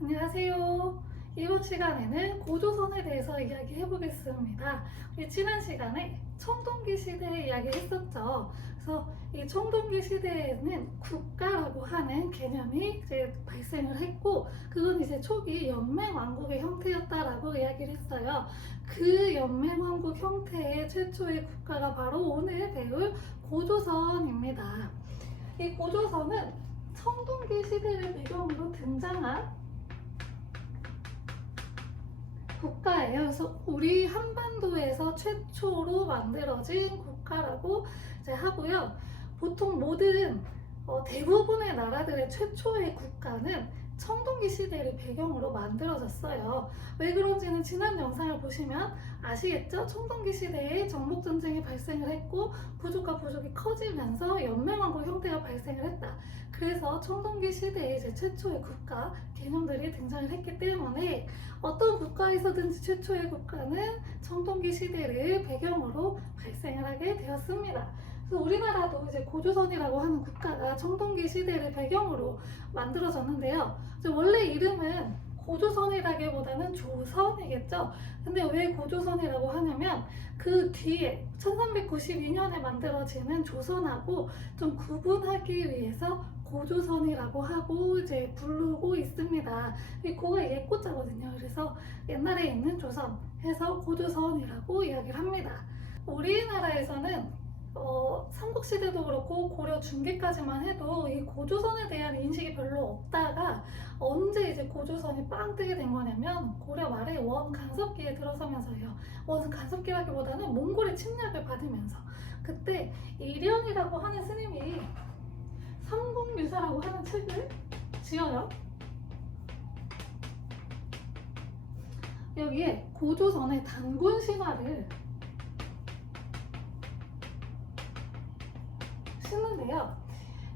안녕하세요. 이번 시간에는 고조선에 대해서 이야기해 보겠습니다. 우리 지난 시간에 청동기 시대 이야기 했었죠. 그래서 이 청동기 시대에는 국가라고 하는 개념이 이제 발생을 했고, 그건 이제 초기 연맹왕국의 형태였다라고 이야기를 했어요. 그 연맹왕국 형태의 최초의 국가가 바로 오늘 배울 고조선입니다. 이 고조선은 청동기 시대를 배경으로 등장한 국가예요. 그래서 우리 한반도에서 최초로 만들어진 국가라고 이제 하고요. 보통 모든 대부분의 나라들의 최초의 국가는 청동기 시대를 배경으로 만들어졌어요. 왜 그런지는 지난 영상을 보시면 아시겠죠? 청동기 시대에 정복전쟁이 발생을 했고 부족과 부족이 커지면서 연맹왕국 형태가 발생을 했다. 그래서 청동기 시대에 이제 최초의 국가 개념들이 등장을 했기 때문에 어떤 국가에서든지 최초의 국가는 청동기 시대를 배경으로 발생을 하게 되었습니다. 그래서 우리나라도 이제 고조선이라고 하는 국가가 청동기 시대를 배경으로 만들어졌는데요. 원래 이름은 고조선이라기보다는 조선이겠죠. 근데 왜 고조선이라고 하냐면 그 뒤에 1392년에 만들어지는 조선하고 좀 구분하기 위해서 고조선이라고 하고 이제 부르고 있습니다. 이 고가 옛고자거든요. 그래서 옛날에 있는 조선 해서 고조선이라고 이야기를 합니다. 우리나라에서는 삼국시대도 그렇고 고려 중기까지만 해도 이 고조선에 대한 인식이 별로 없다가 언제 이제 고조선이 빵 뜨게 된 거냐면 고려 말에 원 간섭기에 들어서면서요. 원 간섭기라기보다는 몽골의 침략을 받으면서 그때 이련이라고 하는 스님이 삼국유사라고 하는 책을 지어요. 여기에 고조선의 단군 신화를 쓰는데요.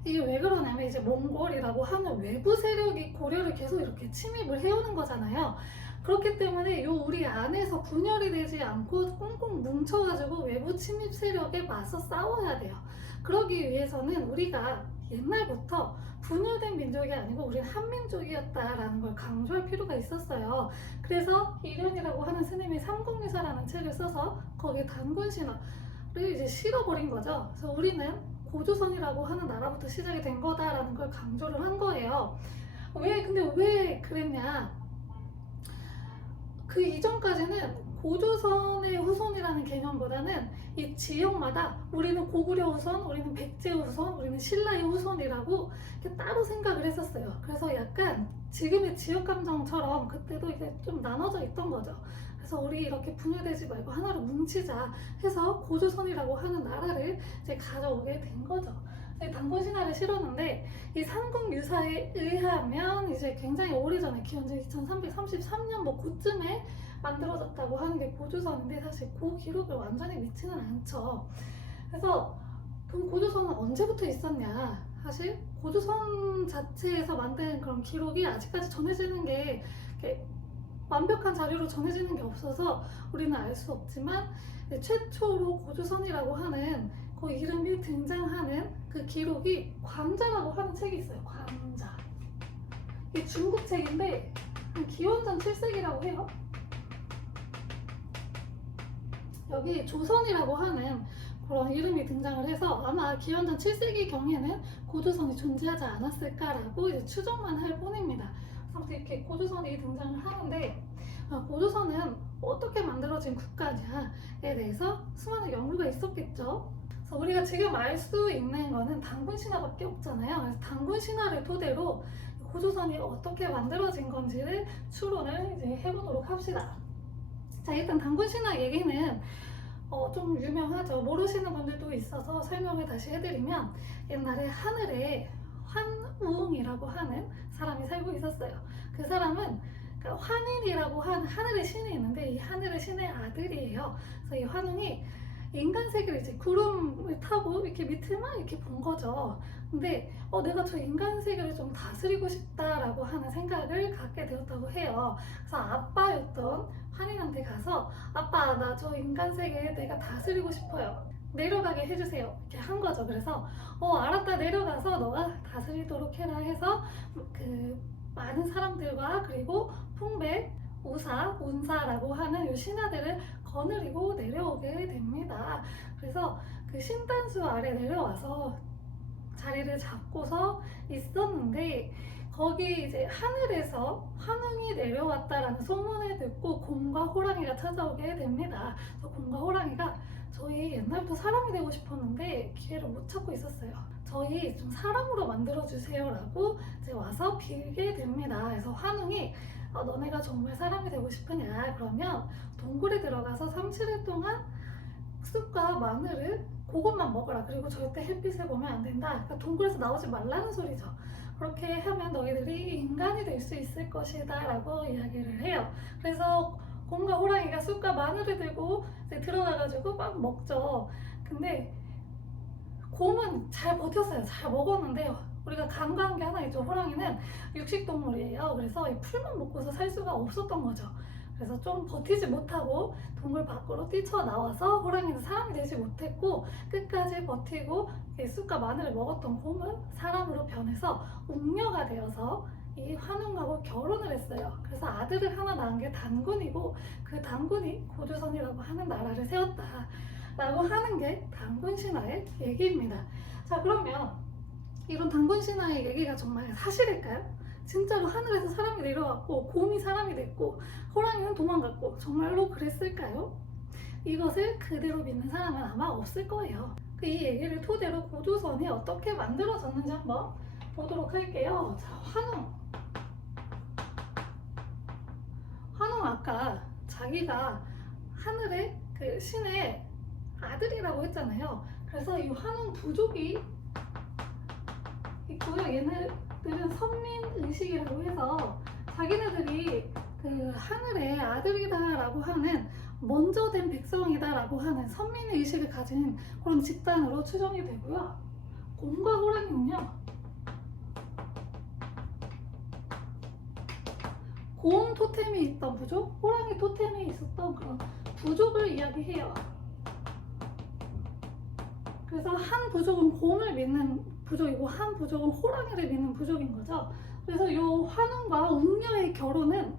이게 왜 그러냐면 이제 몽골이라고 하는 외부 세력이 고려를 계속 이렇게 침입을 해오는 거잖아요. 그렇기 때문에 우리 안에서 분열이 되지 않고 꽁꽁 뭉쳐가지고 외부 침입 세력에 맞서 싸워야 돼요. 그러기 위해서는 우리가 옛날부터 분열된 민족이 아니고 우리는 한민족이었다라는 걸 강조할 필요가 있었어요. 그래서 이련이라고 하는 스님이 삼국유사라는 책을 써서 거기에 단군 신화를 이제 실어버린 거죠. 그래서 우리는 고조선이라고 하는 나라부터 시작이 된 거다라는 걸 강조를 한 거예요. 근데 왜 그랬냐? 그 이전까지는 고조선의 후손이라는 개념보다는 이 지역마다 우리는 고구려 후손, 우리는 백제 후손, 우리는 신라의 후손이라고 이렇게 따로 생각을 했었어요. 그래서 약간 지금의 지역 감정처럼 그때도 이게 좀 나눠져 있던 거죠. 그래서 우리 이렇게 분열되지 말고 하나로 뭉치자 해서 고조선이라고 하는 나라를 이제 가져오게 된 거죠. 단군 신화를 실었는데 이 삼국유사에 의하면 이제 굉장히 오래전에 기원전 2333년 뭐 그쯤에 만들어졌다고 하는 게 고조선인데 사실 그 기록을 완전히 믿지는 않죠. 그래서 그럼 고조선은 언제부터 있었냐? 사실 고조선 자체에서 만든 그런 기록이 아직까지 전해지는 게 완벽한 자료로 전해지는 게 없어서 우리는 알 수 없지만 최초로 고조선이라고 하는 그 이름이 등장하는 그 기록이 관자라고 하는 책이 있어요. 관자. 이게 중국 책인데 기원전 7세기라고 해요. 여기 조선이라고 하는 그런 이름이 등장을 해서 아마 기원전 7세기 경에는 고조선이 존재하지 않았을까라고 이제 추정만 할 뿐입니다. 아무튼 이렇게 고조선이 등장을 하는데 고조선은 어떻게 만들어진 국가냐에 대해서 수많은 연구가 있었겠죠. 그래서 우리가 지금 알 수 있는 거는 단군 신화밖에 없잖아요. 그래서 단군 신화를 토대로 고조선이 어떻게 만들어진 건지를 추론을 이제 해보도록 합시다. 자, 일단 단군 신화 얘기는 좀 유명하죠. 모르시는 분들도 있어서 설명을 다시 해드리면 옛날에 하늘에 환웅이라고 하는 사람이 살고 있었어요. 그 사람은 그러니까 환인이라고 하는 하늘의 신이 있는데 이 하늘의 신의 아들이에요. 그래서 이 환웅이 인간 세계를 이제 구름을 타고 이렇게 밑을 막 이렇게 본 거죠. 근데 내가 저 인간 세계를 좀 다스리고 싶다라고 하는 생각을 갖게 되었다고 해요. 그래서 아빠였던 환인한테 가서 아빠 나 저 인간 세계에 내가 다스리고 싶어요. 내려가게 해주세요. 이렇게 한 거죠. 그래서 알았다 내려가서 너가 다스리도록 해라 해서 그 많은 사람들과 그리고 풍백, 우사, 운사라고 하는 이 신하들을 거느리고 내려오게 됩니다. 그래서 그 신단수 아래 내려와서 자리를 잡고서 있었는데 거기 이제 하늘에서 환웅이 내려왔다라는 소문을 듣고 곰과 호랑이가 찾아오게 됩니다. 그래서 곰과 호랑이가 저희 옛날부터 사람이 되고 싶었는데 기회를 못 찾고 있었어요. 저희 좀 사람으로 만들어주세요 라고 이제 와서 빌게 됩니다. 그래서 환웅이 너네가 정말 사람이 되고 싶으냐? 그러면 동굴에 들어가서 3-7일 동안 쑥과 마늘을 그것만 먹어라. 그리고 절대 햇빛을 보면 안 된다. 그러니까 동굴에서 나오지 말라는 소리죠. 그렇게 하면 너희들이 인간이 될 수 있을 것이다 라고 이야기를 해요. 그래서 곰과 호랑이가 쑥과 마늘을 들고 이제 들어가가지고 막 먹죠. 근데 곰은 잘 버텼어요. 잘 먹었는데 우리가 간과한 게 하나 있죠. 호랑이는 육식동물이에요. 그래서 이 풀만 먹고서 살 수가 없었던 거죠. 그래서 좀 버티지 못하고 동굴 밖으로 뛰쳐나와서 호랑이는 사람이 되지 못했고 끝까지 버티고 쑥과 마늘을 먹었던 곰은 사람으로 변해서 웅녀가 되어서 이 환웅하고 결혼을 했어요. 그래서 아들을 하나 낳은 게 단군이고 그 단군이 고조선이라고 하는 나라를 세웠다 라고 하는 게 단군 신화의 얘기입니다. 자, 그러면 이런 단군 신화의 얘기가 정말 사실일까요? 진짜로 하늘에서 사람이 내려왔고 곰이 사람이 됐고 호랑이는 도망갔고 정말로 그랬을까요? 이것을 그대로 믿는 사람은 아마 없을 거예요. 이 얘기를 토대로 고조선이 어떻게 만들어졌는지 한번 보도록 할게요. 자, 환웅 아까 자기가 하늘의 그 신의 아들이라고 했잖아요. 그래서 이 환웅 부족이 있고요. 얘네들은 선민의식이라고 해서 자기네들이 그 하늘의 아들이다라고 하는 먼저 된 백성이다라고 하는 선민의식을 가진 그런 집단으로 추정이 되고요. 곰과 호랑이는요. 곰 토템이 있던 부족, 호랑이 토템이 있었던 그런 부족을 이야기해요. 그래서 한 부족은 곰을 믿는 부족이고 한 부족은 호랑이를 믿는 부족인 거죠. 그래서 이 환웅과 웅녀의 결혼은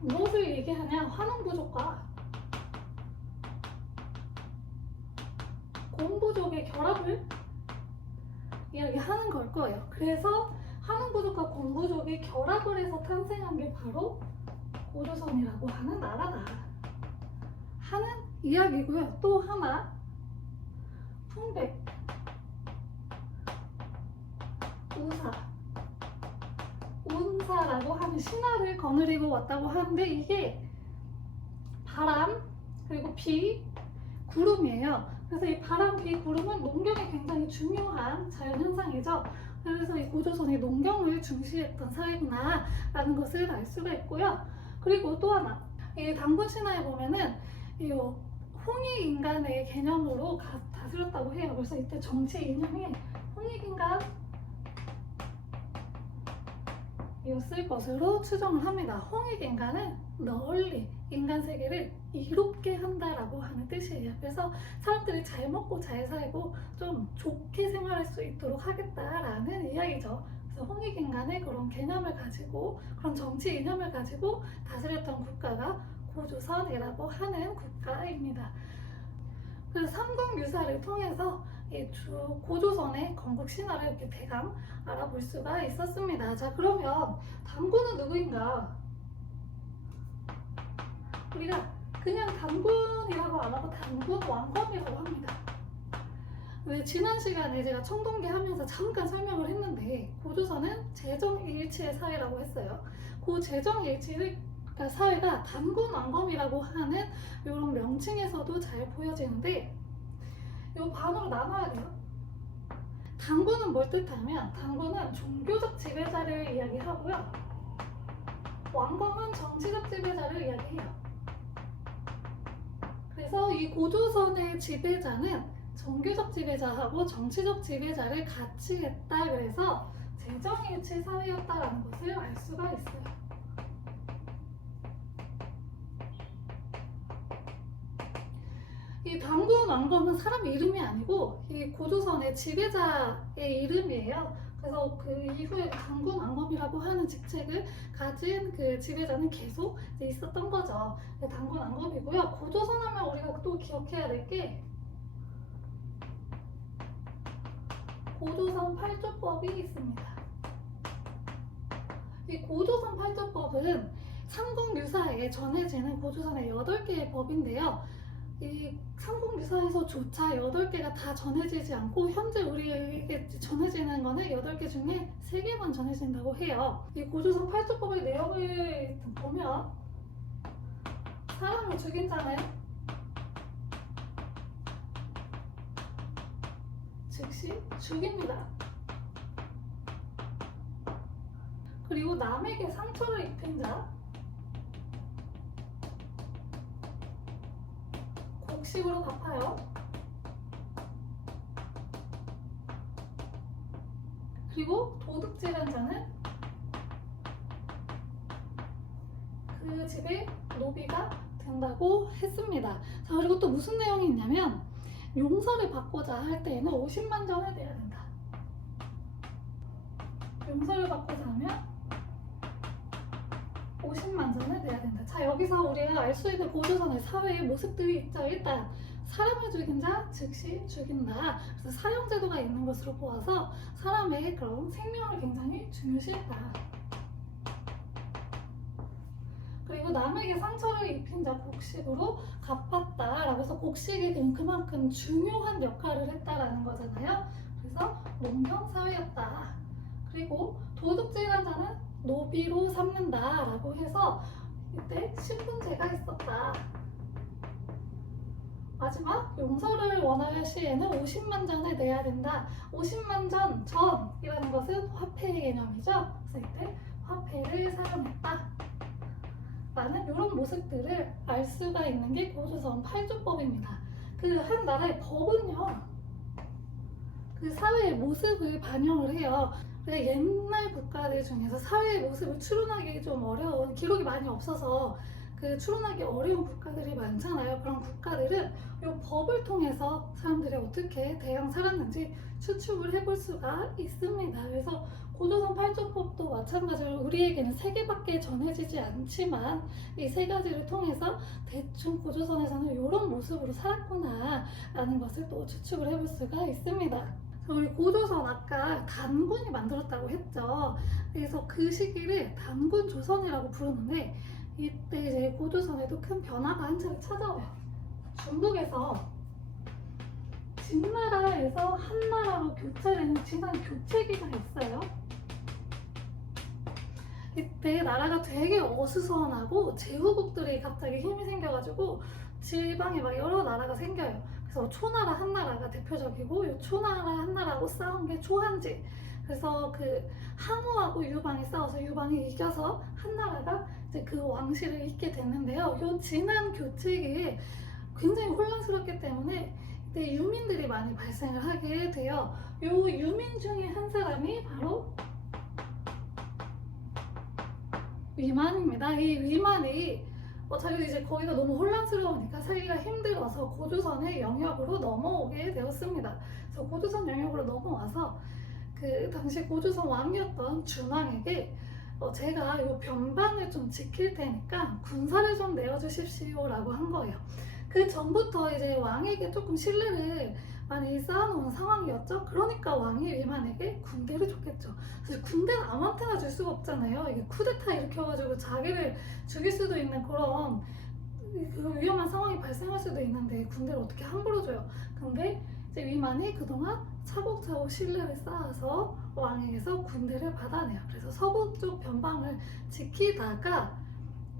무엇을 얘기하냐? 환웅 부족과 곰 부족의 결합을 이야기하는 걸 거예요. 그래서 환웅 부족과 곰 부족이 결합을 해서 탄생한 게 바로 고조선이라고 하는 나라다 하는 이야기고요. 또 하나 풍백, 우사, 운사라고 하는 신화를 거느리고 왔다고 하는데 이게 바람, 그리고 비, 구름이에요. 그래서 이 바람, 비, 구름은 농경에 굉장히 중요한 자연현상이죠. 그래서 이 고조선이 농경을 중시했던 사회구나 라는 것을 알 수가 있고요. 그리고 또 하나, 이 단군 신화에 보면은 이 홍익인간의 개념으로 다스렸다고 해요. 그래서 이때 정치 이념이 홍익인간 이었을 것으로 추정을 합니다. 홍익인간은 널리 인간 세계를 이롭게 한다라고 하는 뜻이에요. 그래서 사람들이 잘 먹고 잘 살고 좀 좋게 생활할 수 있도록 하겠다라는 이야기죠. 그래서 홍익인간의 그런 개념을 가지고 그런 정치 이념을 가지고 다스렸던 국가가 고조선이라고 하는 국가입니다. 그래서 삼국유사를 통해서 이 고조선의 건국 신화를 이렇게 대강 알아볼 수가 있었습니다. 자, 그러면 단군은 누구인가? 우리가 그냥 단군이라고 안 하고 단군 왕검이라고 합니다. 왜 지난 시간에 제가 청동기 하면서 잠깐 설명을 했는데 고조선은 재정일치의 사회라고 했어요. 그 재정일치의 사회가 단군 왕검이라고 하는 이런 명칭에서도 잘 보여지는데 이 반으로 나눠야 돼요. 단군은 뭘 뜻하면 단군은 종교적 지배자를 이야기하고요. 왕검은 정치적 지배자를 이야기해요. 그래서 이 고조선의 지배자는 종교적 지배자하고 정치적 지배자를 같이 했다. 그래서 재정일치 사회였다라는 것을 알 수가 있어요. 이 단군 왕검은 사람 이름이 아니고 이 고조선의 지배자의 이름이에요. 그래서 그 이후에 단군 왕검이라고 하는 직책을 가진 그 지배자는 계속 이제 있었던 거죠. 단군 왕검이고요. 고조선 하면 우리가 또 기억해야 될 게 고조선 팔조법이 있습니다. 이 고조선 팔조법은 삼국유사에 전해지는 고조선의 8개의 법인데요. 이 삼국유사에서조차 8개가 다 전해지지 않고 현재 우리에게 전해지는 거는 8개 중에 3개만 전해진다고 해요. 이 고조선 팔조법의 내용을 보면 사람을 죽인 자는 즉시 죽입니다. 그리고 남에게 상처를 입힌 자 곡식으로 갚아요. 그리고 도둑질한 자는 그 집의 노비가 된다고 했습니다. 자, 그리고 또 무슨 내용이 있냐면 용서를 받고자 할 때에는 50만 전을 내야 된다. 용서를 받고자 하면 50만 전을 내야 된다. 자, 여기서 우리가 알 수 있는 고조선의 사회의 모습들이 있죠. 일단 사람을 죽인 자 즉시 죽인다. 그래서 사형제도가 있는 것으로 보아서 사람의 그런 생명을 굉장히 중요시했다. 그리고 남에게 상처를 입힌 자 곡식으로 갚았다라고 해서 곡식이 그만큼 중요한 역할을 했다라는 거잖아요. 그래서 농경 사회였다. 그리고 도둑질한 자는 노비로 삼는다라고 해서 이때 신분제가 있었다. 마지막 용서를 원할 시에는 50만 전을 내야 된다. 50만 전이라는 것은 화폐의 개념이죠. 그래서 이때 화폐를 사용했다. 라는 이런 모습들을 알 수가 있는 게 고조선 팔조법입니다. 그 한 나라의 법은요, 그 사회의 모습을 반영을 해요. 옛날 국가들 중에서 사회의 모습을 추론하기 좀 어려운, 기록이 많이 없어서 그 추론하기 어려운 국가들이 많잖아요. 그런 국가들은 이 법을 통해서 사람들이 어떻게 대강 살았는지 추측을 해볼 수가 있습니다. 그래서 고조선 팔조법도 마찬가지로 우리에게는 3개밖에 전해지지 않지만 이 3가지를 통해서 대충 고조선에서는 이런 모습으로 살았구나 라는 것을 또 추측을 해볼 수가 있습니다. 우리 고조선 아까 단군이 만들었다고 했죠. 그래서 그 시기를 단군조선이라고 부르는데 이때 이제 고조선에도 큰 변화가 한 차례 찾아와요. 중국에서 진나라에서 한나라로 교체되는 진한 교체기가 있어요. 이때 나라가 되게 어수선하고 제후국들이 갑자기 힘이 생겨가지고 지방에 막 여러 나라가 생겨요. 그래서 초나라 한나라가 대표적이고 이 초나라 한나라하고 싸운 게 초한지. 그래서 그 항우하고 유방이 싸워서 유방이 이겨서 한나라가 이제 그 왕실을 잇게 됐는데요. 이 진한 교체기에 굉장히 혼란스럽기 때문에 이때 유민들이 많이 발생을 하게 돼요. 이 유민 중에 한 사람이 바로 위만입니다. 이 위만이 자기도 이제 거기가 너무 혼란스러우니까 살기가 힘들어서 고조선의 영역으로 넘어오게 되었습니다. 그래서 고조선 영역으로 넘어와서 그 당시 고조선 왕이었던 준왕에게 제가 이 변방을 좀 지킬 테니까 군사를 좀 내어주십시오 라고 한 거예요. 그 전부터 이제 왕에게 조금 신뢰를 많이 쌓아놓은 상황이었죠. 그러니까 왕이 위만에게 군대를 줬겠죠. 사실 군대는 아무한테나 줄 수가 없잖아요. 이게 쿠데타 일으켜가지고 자기를 죽일 수도 있는 그런 그 위험한 상황이 발생할 수도 있는데 군대를 어떻게 함부로 줘요. 근데 이제 위만이 그동안 차곡차곡 신뢰를 쌓아서 왕에게서 군대를 받아내요. 그래서 서부 쪽 변방을 지키다가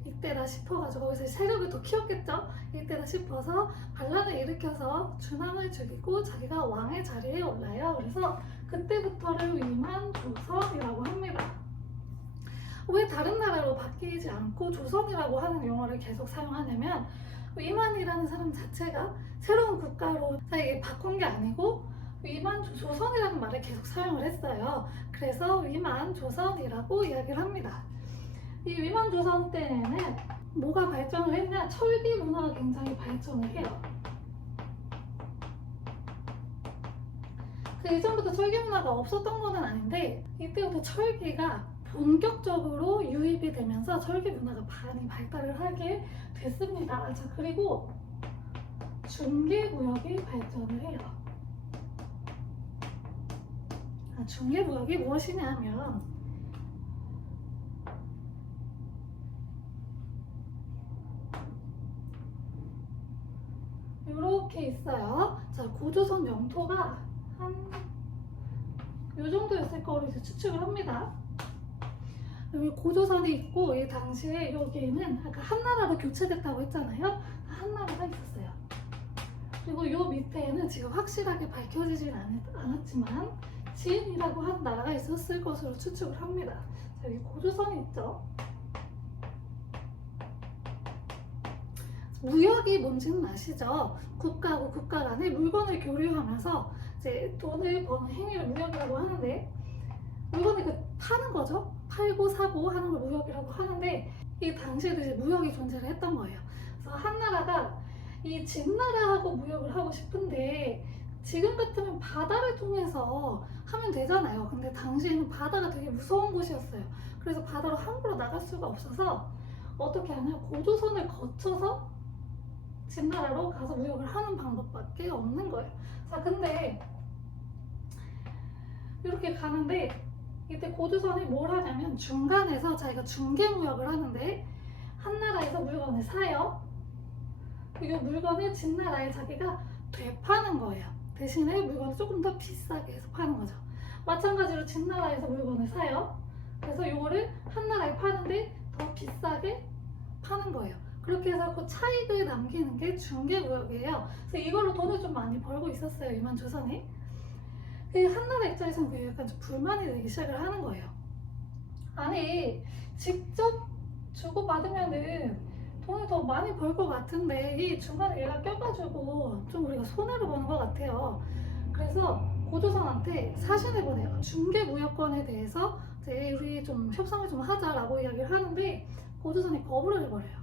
이때다 싶어가지고 거기서 세력을 더 키웠겠죠. 이때다 싶어서 반란을 일으켜서 준왕을 죽이고 자기가 왕의 자리에 올라요. 그래서 그때부터를 위만 조선이라고 합니다. 왜 다른 나라로 바뀌지 않고 조선이라고 하는 용어를 계속 사용하냐면 위만이라는 사람 자체가 새로운 국가로 이게 바꾼 게 아니고 위만 조선이라는 말을 계속 사용을 했어요. 그래서 위만 조선이라고 이야기를 합니다. 이 위만 조선 때에는 뭐가 발전을 했냐? 철기 문화가 굉장히 발전을 해요. 근데 이전부터 철기 문화가 없었던 건 아닌데 이때부터 철기가 본격적으로 유입이 되면서 철기 문화가 많이 발달을 하게 됐습니다. 자, 그리고 중개무역이 발전을 해요. 중개무역이 무엇이냐 하면 이렇게 있어요. 자, 고조선 영토가 한 요 정도였을 거로 이제 추측을 합니다. 여기 고조선이 있고 이 당시에 여기에는 아까 한나라로 교체됐다고 했잖아요. 한나라가 있었어요. 그리고 요 밑에는 지금 확실하게 밝혀지진 않았지만 진이라고 한 나라가 있었을 것으로 추측을 합니다. 자, 여기 고조선이 있죠. 무역이 뭔지는 아시죠? 국가하고 국가 간에 물건을 교류하면서 이제 돈을 버는 행위를 무역이라고 하는데 물건을 파는 거죠. 팔고 사고 하는 걸 무역이라고 하는데 이 당시에도 이제 무역이 존재를 했던 거예요. 그래서 한나라가 이 진나라하고 무역을 하고 싶은데 지금 같으면 바다를 통해서 하면 되잖아요. 근데 당시에는 바다가 되게 무서운 곳이었어요. 그래서 바다로 함부로 나갈 수가 없어서 어떻게 하냐, 고조선을 거쳐서 진나라로 가서 무역을 하는 방법밖에 없는 거예요. 자, 근데 이렇게 가는데 이때 고조선이 뭘 하냐면 중간에서 자기가 중개무역을 하는데 한나라에서 물건을 사요. 이 물건을 진나라에 자기가 되파는 거예요. 대신에 물건을 조금 더 비싸게 해서 파는 거죠. 마찬가지로 진나라에서 물건을 사요. 그래서 이거를 한나라에 파는데 더 비싸게 파는 거예요. 그렇게 해서 그 차익을 남기는 게 중개무역이에요. 그래서 이걸로 돈을 좀 많이 벌고 있었어요, 이만조선이. 한나라 입장에서는 그게 약간 좀 불만이 되기 시작을 하는 거예요. 아니, 직접 주고받으면은 돈을 더 많이 벌 것 같은데 이 중간에 얘가 껴가지고 좀 우리가 손해를 보는 것 같아요. 그래서 고조선한테 사신을 보내요. 중개무역권에 대해서 이제 우리 좀 협상을 좀 하자라고 이야기를 하는데 고조선이 거부를 해버려요.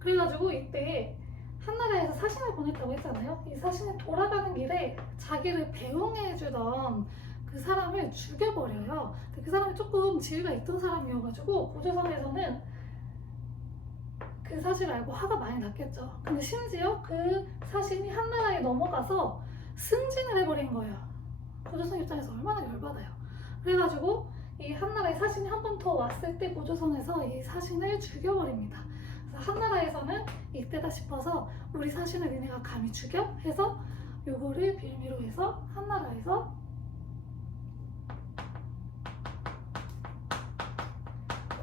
그래가지고 이때 한나라에서 사신을 보냈다고 했잖아요. 이 사신이 돌아가는 길에 자기를 배웅해주던 그 사람을 죽여버려요. 그 사람이 조금 지위가 있던 사람이어가지고 고조선에서는 그 사실을 알고 화가 많이 났겠죠. 근데 심지어 그 사신이 한나라에 넘어가서 승진을 해버린 거예요. 고조선 입장에서 얼마나 열받아요. 그래가지고 이 한나라에 사신이 한 번 더 왔을 때 고조선에서 이 사신을 죽여버립니다. 그래서 한나라에서는 이때다 싶어서 우리 사신을 니네가 감히 죽여? 해서 요거를 빌미로 해서 한나라에서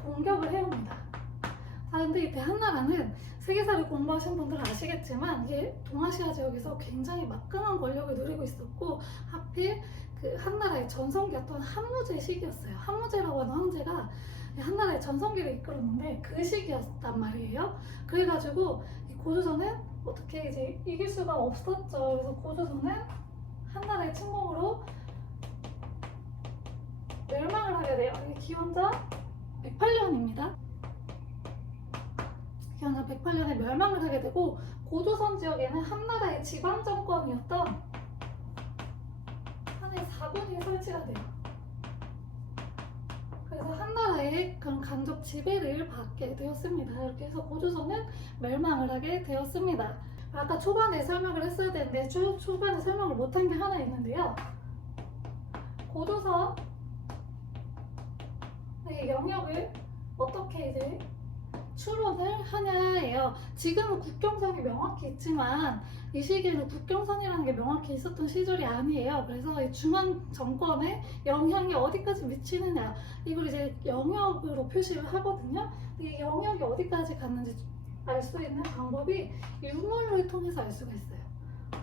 공격을 해옵니다. 자, 근데 이때 한나라는 세계사를 공부하신 분들은 아시겠지만 이게 동아시아 지역에서 굉장히 막강한 권력을 누리고 있었고 하필 그 한나라의 전성기였던 한무제 시기였어요. 한무제라고 하는 황제가 한나라의 전성기를 이끌었는데 그 시기였단 말이에요. 그래가지고 이 고조선은 어떻게 이제 이길 수가 없었죠. 그래서 고조선은 한나라의 침공으로 멸망을 하게 돼요. 이게 기원전 108년입니다. 기원전 108년에 멸망을 하게 되고 고조선 지역에는 한나라의 지방 정권이었던 하나의 사군이 설치가 돼요. 그래서 한나라의 그런 간접 지배를 받게 되었습니다. 이렇게 해서 고조선은 멸망을 하게 되었습니다. 아까 초반에 설명을 했어야 되는데 초반에 설명을 못한 게 하나 있는데요. 고조선의 영역을 어떻게 이제 추론을 하냐예요. 지금은 국경선이 명확히 있지만 이 시기에는 국경선이라는 게 명확히 있었던 시절이 아니에요. 그래서 이 중앙 정권의 영향이 어디까지 미치느냐 이걸 이제 영역으로 표시를 하거든요. 이 영역이 어디까지 갔는지 알 수 있는 방법이 유물을 통해서 알 수가 있어요.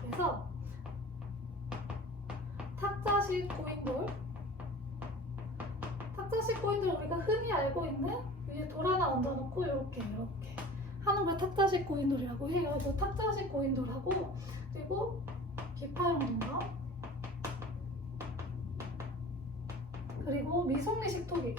그래서 탁자식 고인돌, 탁자식 고인돌 우리가 흔히 알고 있는 위에 돌 하나 얹어놓고 이렇게 하는 걸 탁자식 고인돌이라고 해요. 그 탁자식 고인돌하고 그리고 기파형 동강 그리고 미송리식 토기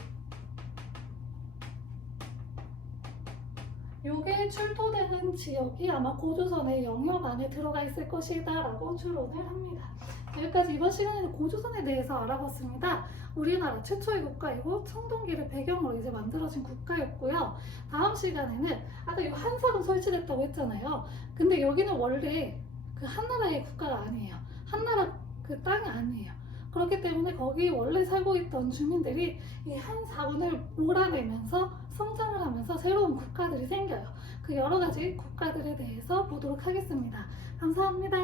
요게 출토되는 지역이 아마 고조선의 영역 안에 들어가 있을 것이다 라고 추론을 합니다. 여기까지 이번 시간에는 고조선에 대해서 알아봤습니다. 우리나라 최초의 국가이고 청동기를 배경으로 이제 만들어진 국가였고요. 다음 시간에는 아까 이 한사가 설치됐다고 했잖아요. 근데 여기는 원래 그 한나라의 국가가 아니에요. 한나라 그 땅이 아니에요. 그렇기 때문에 거기 원래 살고 있던 주민들이 이 한사원을 몰아내면서 성장을 하면서 새로운 국가들이 생겨요. 그 여러 가지 국가들에 대해서 보도록 하겠습니다. 감사합니다.